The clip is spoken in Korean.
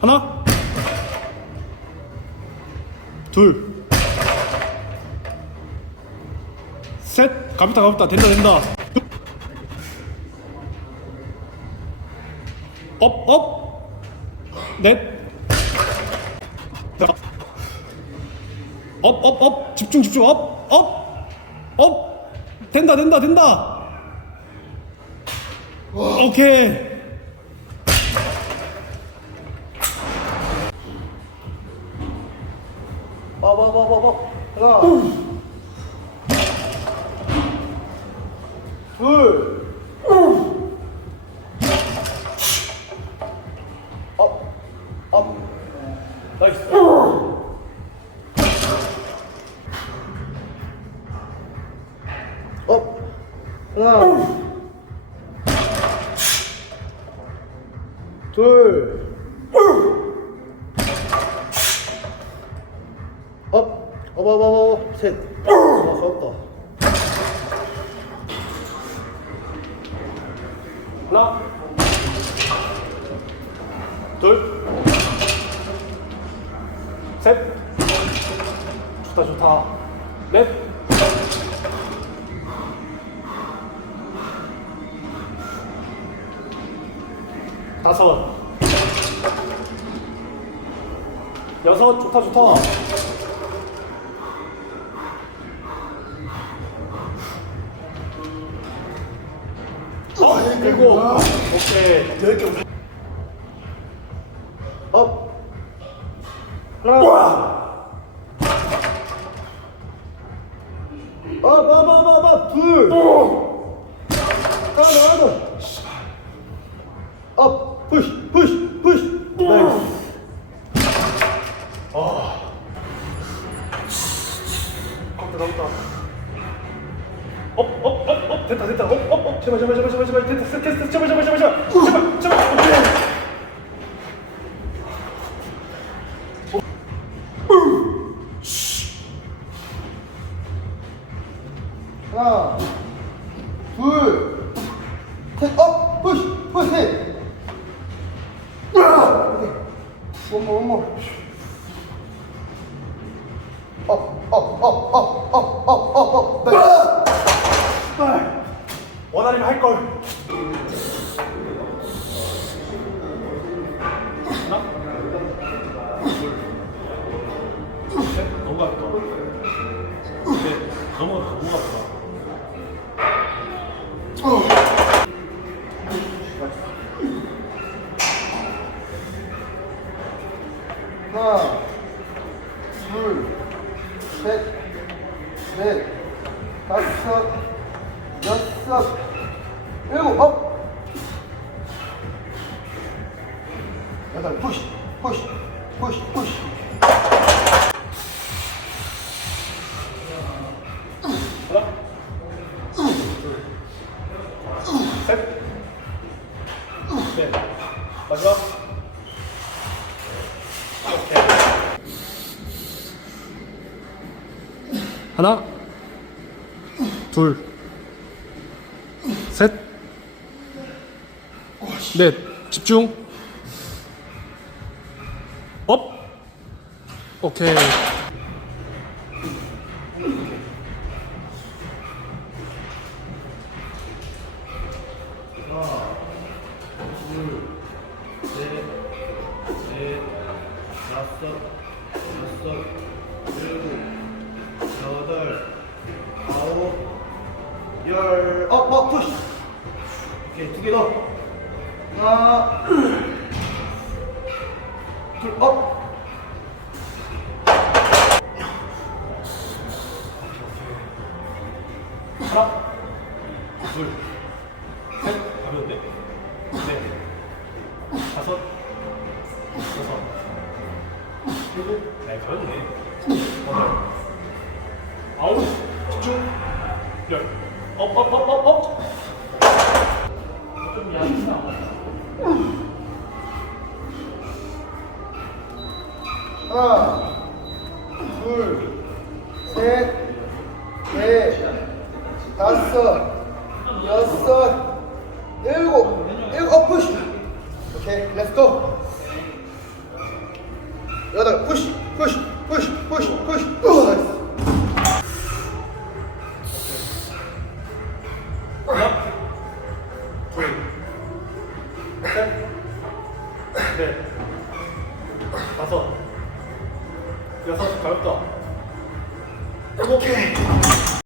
하나? 둘. 셋. 가볍다 가볍다. 된다 된다. 업업넷. 업업업. 집중 집중. 업업업. 된다 된다 된다. 오케이 봐봐봐봐봐 하나 둘 업, 업. 나이스. 업. 하나. 둘. 셋. 아, 가볍다. 하나. 둘 셋. 좋다 좋다. 넷. 다섯. 여섯. 좋다 좋다 일곱 오케이 열 개 업. 하나. 업, 업, 업, 업, 업. 둘. 하나, 하나. 업. 푸시, 푸시, 푸시. 나이스. 컴퓨터 나온다. 업, 업, 업, 업, 됐다, 됐다. 업, 업, 업, 제발, 제발, 제발, 제발, 제발, 됐다, 됐다, 제발, 제발, 제발, 제발, 제발, 제발. 하나. 둘. 셋. 업. 푸시, 푸시. 원모, 원모. 업, 업, 업, 업, 업, 업, 업, 업. 원하리면 할 걸. 너무 아프다. 넷, 너무 너무 아프다. 하나, 둘, 셋, 넷, 다섯, 여섯, 일곱, 업. 여덟, 푸시, 푸시, 푸시, 푸시. 하나, 둘, 셋, 넷, 마지막. 오케이. 하나, 둘, 넷, 집중. 업. 오케이. 업, 업, 푸시. 오케이, 두 개 더. 하나, 둘, 업. 하나, 둘, 셋, 가볍네. 넷, 다섯, 여섯, 일곱, 네, 가볍네. 여덟, 아홉, 집중, 열, 업, 업, 업, 업, 업. 하나, 둘, 셋, 넷, 다섯, 여섯, 일곱, 일곱, 어, 푸시. 오케이, 렛츠 고. 여덟 푸시 푸시 푸시 푸시 푸시 우나 셋, 넷, 다섯, 여섯, 가볍다. 일곱,